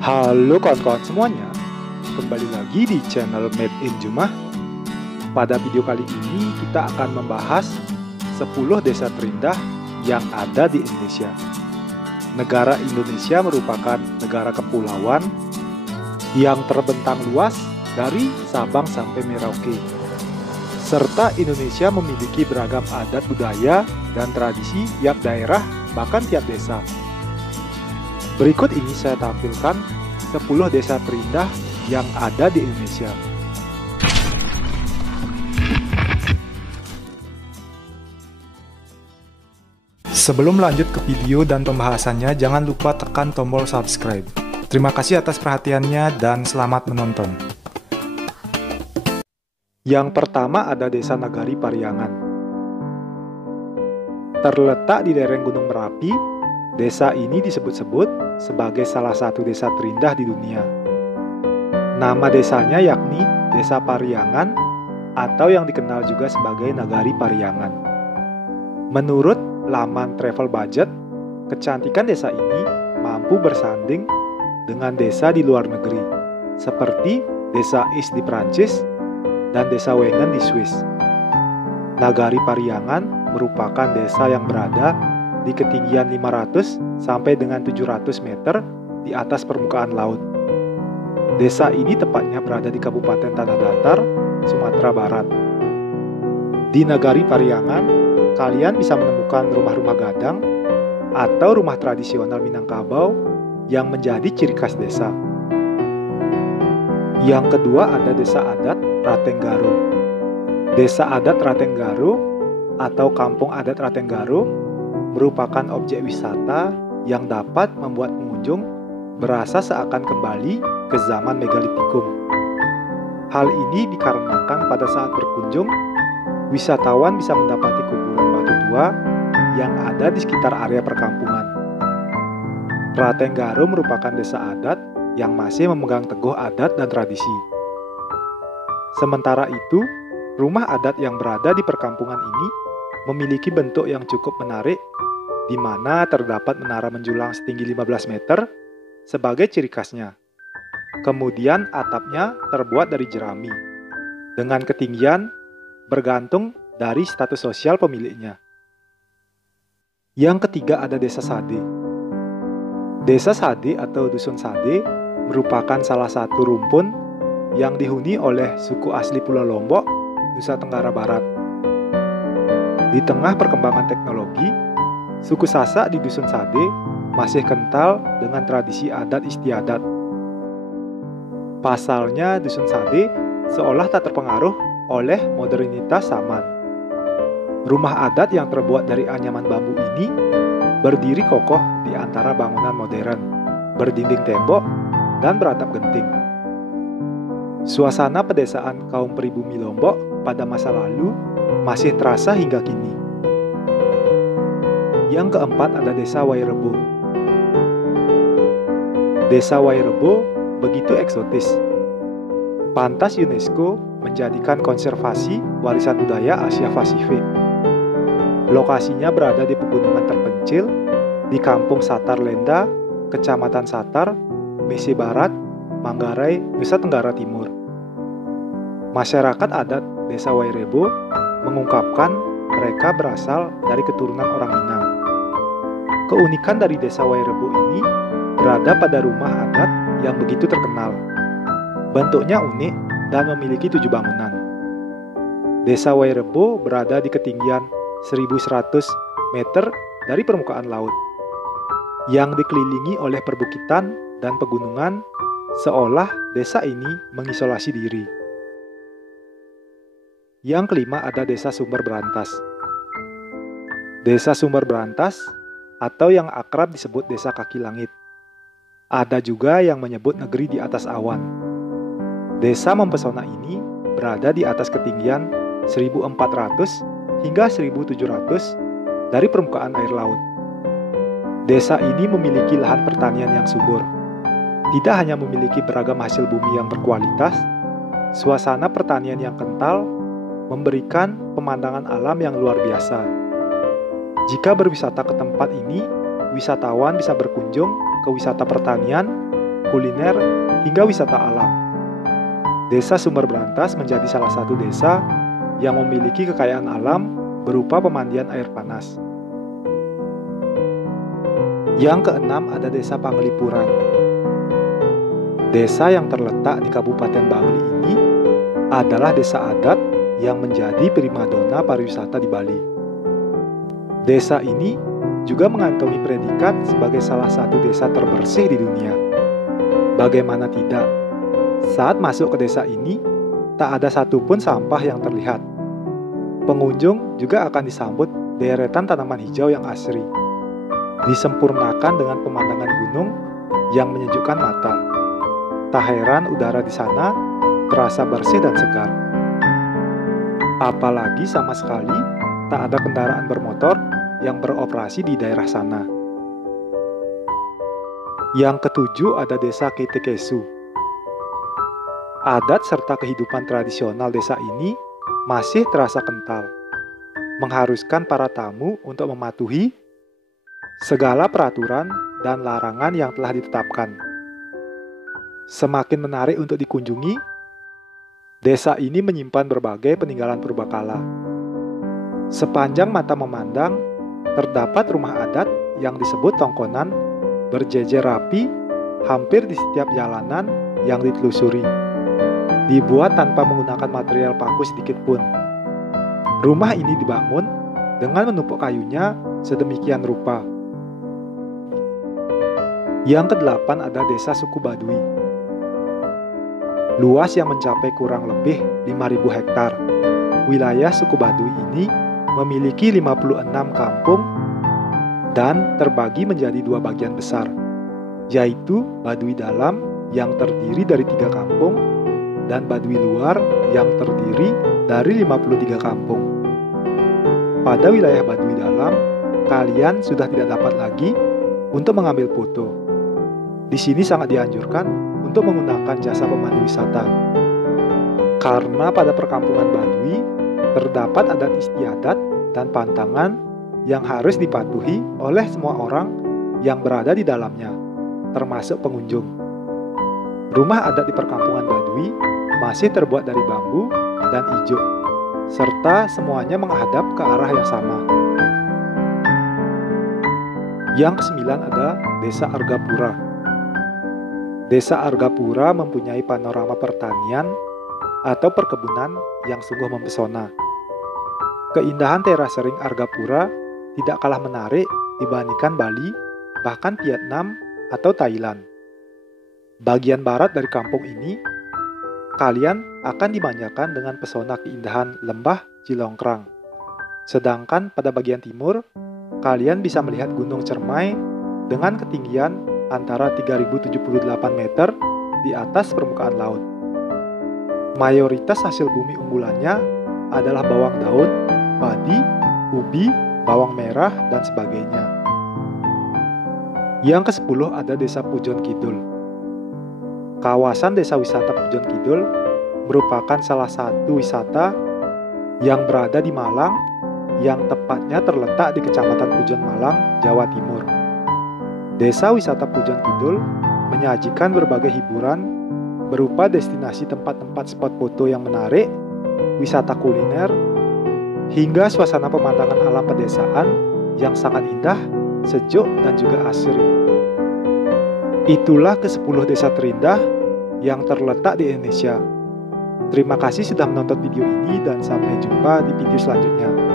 Halo kawan-kawan semuanya, kembali lagi di channel Made in Jumah. Pada video kali ini kita akan membahas 10 desa terindah yang ada di Indonesia. Negara Indonesia merupakan negara kepulauan yang terbentang luas dari Sabang sampai Merauke. Serta Indonesia memiliki beragam adat budaya dan tradisi tiap daerah, bahkan tiap desa. Berikut ini saya tampilkan 10 desa terindah yang ada di Indonesia. Sebelum lanjut ke video dan pembahasannya, jangan lupa tekan tombol subscribe. Terima kasih atas perhatiannya dan selamat menonton. Yang pertama ada Desa Nagari Pariangan. Terletak di lereng Gunung Merapi, desa ini disebut-sebut sebagai salah satu desa terindah di dunia. Nama desanya yakni Desa Pariangan atau yang dikenal juga sebagai Nagari Pariangan. Menurut laman travel budget, kecantikan desa ini mampu bersanding dengan desa di luar negeri, seperti Desa Is di Prancis dan Desa Wengen di Swiss. Nagari Pariangan merupakan desa yang berada di ketinggian 500 sampai dengan 700 meter di atas permukaan laut. Desa ini tepatnya berada di Kabupaten Tanah Datar, Sumatera Barat. Di Nagari Pariangan, kalian bisa menemukan rumah-rumah gadang atau rumah tradisional Minangkabau yang menjadi ciri khas desa. Yang kedua ada Desa Adat Ratenggaro. Desa Adat Ratenggaro atau Kampung Adat Ratenggaro merupakan objek wisata yang dapat membuat pengunjung berasa seakan kembali ke zaman megalitikum. Hal ini dikarenakan pada saat berkunjung, wisatawan bisa mendapati kuburan batu tua yang ada di sekitar area perkampungan. Ratenggaro merupakan desa adat yang masih memegang teguh adat dan tradisi. Sementara itu, rumah adat yang berada di perkampungan ini memiliki bentuk yang cukup menarik, di mana terdapat menara menjulang setinggi 15 meter sebagai ciri khasnya. Kemudian atapnya terbuat dari jerami, dengan ketinggian bergantung dari status sosial pemiliknya. Yang ketiga ada Desa Sade. Desa Sade atau Dusun Sade merupakan salah satu rumpun yang dihuni oleh suku asli Pulau Lombok, Nusa Tenggara Barat. Di tengah perkembangan teknologi, suku Sasak di Dusun Sade masih kental dengan tradisi adat istiadat. Pasalnya, Dusun Sade seolah tak terpengaruh oleh modernitas zaman. Rumah adat yang terbuat dari anyaman bambu ini berdiri kokoh di antara bangunan modern, berdinding tembok, dan beratap genting. Suasana pedesaan kaum pribumi Lombok pada masa lalu masih terasa hingga kini. Yang keempat ada Desa Wairebo. Desa Wairebo begitu eksotis. Pantas UNESCO menjadikan konservasi warisan budaya Asia Pasifik. Lokasinya berada di pegunungan terpencil di Kampung Satar Lenda, Kecamatan Satar, Mese Barat, Manggarai, Nusa Tenggara Timur. Masyarakat adat Desa Wairebo mengungkapkan mereka berasal dari keturunan orang Minang. Keunikan dari Desa Wairebo ini berada pada rumah adat yang begitu terkenal. Bentuknya unik dan memiliki 7 bangunan. Desa Wairebo berada di ketinggian 1100 meter dari permukaan laut, yang dikelilingi oleh perbukitan dan pegunungan, seolah desa ini mengisolasi diri. Yang kelima ada Desa Sumber Berantas. Desa Sumber Berantas atau yang akrab disebut Desa Kaki Langit. Ada juga yang menyebut negeri di atas awan. Desa mempesona ini berada di atas ketinggian 1400 hingga 1700 dari permukaan air laut. Desa ini memiliki lahan pertanian yang subur. Tidak hanya memiliki beragam hasil bumi yang berkualitas, suasana pertanian yang kental memberikan pemandangan alam yang luar biasa. Jika berwisata ke tempat ini, wisatawan bisa berkunjung ke wisata pertanian kuliner, hingga wisata alam. Desa Sumber Brantas menjadi salah satu desa yang memiliki kekayaan alam berupa pemandian air panas. Yang keenam ada Desa Panglipuran. Desa yang terletak di Kabupaten Bangli ini adalah desa adat yang menjadi primadona pariwisata di Bali. Desa ini juga mengantongi predikat sebagai salah satu desa terbersih di dunia. Bagaimana tidak, saat masuk ke desa ini, tak ada satupun sampah yang terlihat. Pengunjung juga akan disambut deretan tanaman hijau yang asri, disempurnakan dengan pemandangan gunung yang menyejukkan mata. Tak heran udara di sana terasa bersih dan segar. Apalagi sama sekali tak ada kendaraan bermotor yang beroperasi di daerah sana. Yang ketujuh ada Desa Ketekesu. Adat serta kehidupan tradisional desa ini masih terasa kental, mengharuskan para tamu untuk mematuhi segala peraturan dan larangan yang telah ditetapkan. Semakin menarik untuk dikunjungi, desa ini menyimpan berbagai peninggalan purbakala. Sepanjang mata memandang, terdapat rumah adat yang disebut tongkonan berjejer rapi hampir di setiap jalanan yang ditelusuri. Dibuat tanpa menggunakan material paku sedikit pun. Rumah ini dibangun dengan menumpuk kayunya sedemikian rupa. Yang kedelapan ada Desa Suku Baduy. Luas yang mencapai kurang lebih 5.000 hektar. Wilayah suku Baduy ini memiliki 56 kampung dan terbagi menjadi dua bagian besar, yaitu Baduy Dalam yang terdiri dari 3 kampung dan Baduy Luar yang terdiri dari 53 kampung. Pada wilayah Baduy Dalam, kalian sudah tidak dapat lagi untuk mengambil foto. Di sini sangat dianjurkan untuk menggunakan jasa pemandu wisata. Karena pada perkampungan Baduy terdapat adat istiadat dan pantangan yang harus dipatuhi oleh semua orang yang berada di dalamnya, termasuk pengunjung. Rumah adat di perkampungan Baduy masih terbuat dari bambu dan ijuk, serta semuanya menghadap ke arah yang sama. Yang kesembilan ada Desa Argapura. Desa Argapura mempunyai panorama pertanian atau perkebunan yang sungguh mempesona. Keindahan terasering Argapura tidak kalah menarik dibandingkan Bali, bahkan Vietnam atau Thailand. Bagian barat dari kampung ini, kalian akan dimanjakan dengan pesona keindahan lembah Cilongkrang. Sedangkan pada bagian timur, kalian bisa melihat Gunung Cermai dengan ketinggian antara 3.078 meter di atas permukaan laut. Mayoritas hasil bumi unggulannya adalah bawang daun, padi, ubi, bawang merah, dan sebagainya. Yang ke-10 ada Desa Pujon Kidul. Kawasan Desa Wisata Pujon Kidul merupakan salah satu wisata yang berada di Malang, yang tepatnya terletak di Kecamatan Pujon Malang, Jawa Timur. Desa Wisata Pujon Kidul menyajikan berbagai hiburan berupa destinasi tempat-tempat spot foto yang menarik, wisata kuliner, hingga suasana pemandangan alam pedesaan yang sangat indah, sejuk, dan juga asri. Itulah ke-10 desa terindah yang terletak di Indonesia. Terima kasih sudah menonton video ini dan sampai jumpa di video selanjutnya.